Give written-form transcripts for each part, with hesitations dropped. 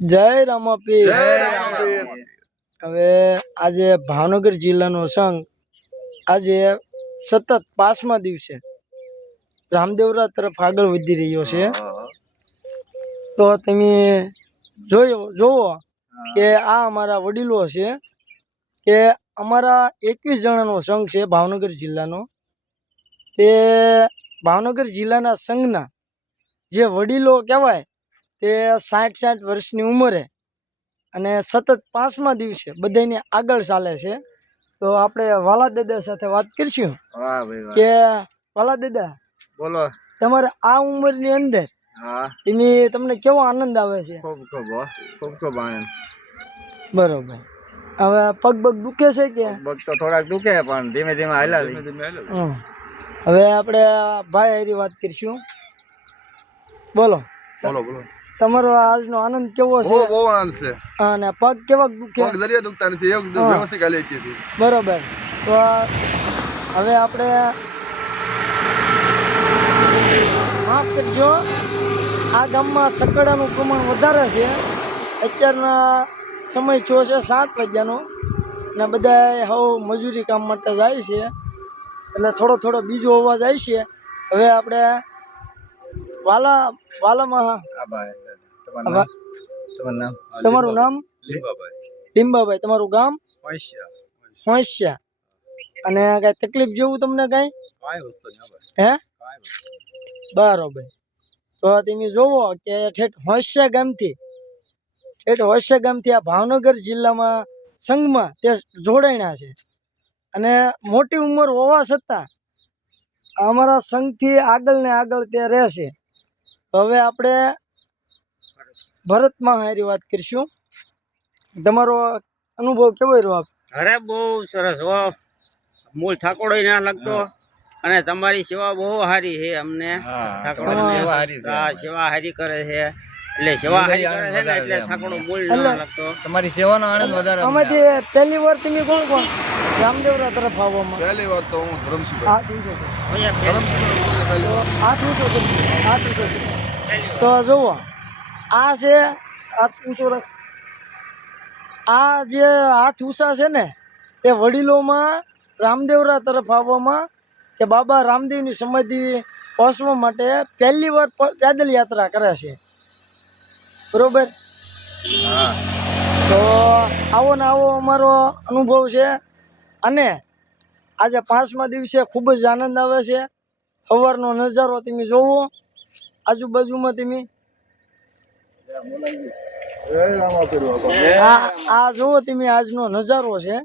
જય રામાપીર। જય રામાપીર। હવે આજે ભાવનગર જિલ્લાનો સંઘ આજે સતત 5મા દિવસે રામદેવરા તરફ આગળ વધી રહ્યો છે। તો તમે જોવો કે આ અમારા વડીલો છે કે અમારા 21 જણાનો સંઘ છે ભાવનગર જિલ્લાનો। તે ભાવનગર જિલ્લાના સંઘના જે વડીલો કહેવાય તે 60 વર્ષની ઉંમરે અને સતત 5મા દિવસે બધાને આગળ ચાલે છે। તો આપણે વાલા દાદા સાથે વાત કરીશું કે વાલા દાદા બોલો। તમારે આ ઉંમરની અંદર તમને કેવો આનંદ આવે છે? ખૂબ આનંદ। બરોબર। હવે પગ દુખે છે કે? પગ તો થોડાક દુખે પણ ધીમે ધીમે હાલ્યા। હવે આપણે ભાઈ હારી વાત કરીશું। બોલો બોલો। તમારો આજનો આનંદ કેવો છે? બહુ આનંદ છે। અને પગ કેવા દુખે? પગ દરિયા દુખતા નથી, એકદમ વ્યવસ્થિત હાલી છે। બરોબર। તો હવે આપણે માફ કરજો, આ ગામમાં સકડાનું પ્રમાણ વધારે છે। અત્યારના સમય થયો છે 7 વાગ્યાનો ને બધા હવે મજૂરી કામ માટે જાય છે એટલે થોડો બીજો અવાજ આવી છે। હવે આપણે વાલામાં તમારું નામ? લીંબાભાઈ। તમારું ગામ? હોંસિયા। અને કઈ તકલીફ જેવું તમને કઈ? હે? બરોબર। તો તમે જોવો કે ઠેઠ હોંસિયા ગામથી આ ભાવનગર જિલ્લામાં સંઘમાં તે જોડાણા છે અને મોટી ઉંમર હોવા છતાં અમારા સંઘથી આગળ ને આગળ તે રહેશે। તો હવે આપણે ભરતમાં હારી વાત કરીશું। તમારો અનુભવ કેવો રહ્યો? અરે બહુ સરસ હો, મૂળ ઠાકોડો ના લાગતો અને તમારી સેવા બહુ સારી છે। અમને સેવા હારી કરે છે એટલે સેવા હારી કરે છે ને એટલે ઠાકોડો મૂળ ન લાગતો। તમારી સેવાનો આનંદ વધારે। આમાંથી પહેલી વાર તમે કોણ રામદેવરા તરફ આવવામાં? પહેલી વાર તો હું ધરમસિંહ। તો જુઓ આ છે આ જે હાથ ઊંચા છે ને એ વડીલોમાં રામદેવરા તરફ આવવામાં કે બાબા રામદેવની સમાધિ પહોંચવા માટે પહેલી વાર પેદલ યાત્રા કરે છે, બરોબર? તો આવો ને આવો અમારો અનુભવ છે અને આજે 5મા દિવસે ખૂબ જ આનંદ આવે છે। સવારનો નજારો તમે જોવો, આજુબાજુમાં તમે આ જોવો તમે, આજનો નજારો છે।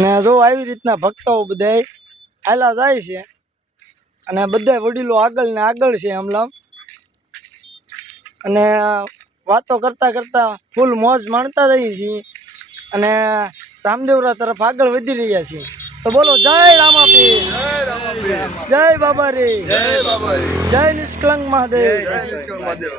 ને જો આવી રીતના ભક્તો બધા હાલા જાય છે અને બધા વડીલો આગળ ને આગળ છે હમણાં, અને વાતો કરતા ફૂલ મોજ માણતા રહીએ છીએ અને રામદેવરા તરફ આગળ વધી રહ્યા છીએ। તો બોલો જય રામાપીર, જય બાબા રે, જય નિષ્કલંક મહાદેવ।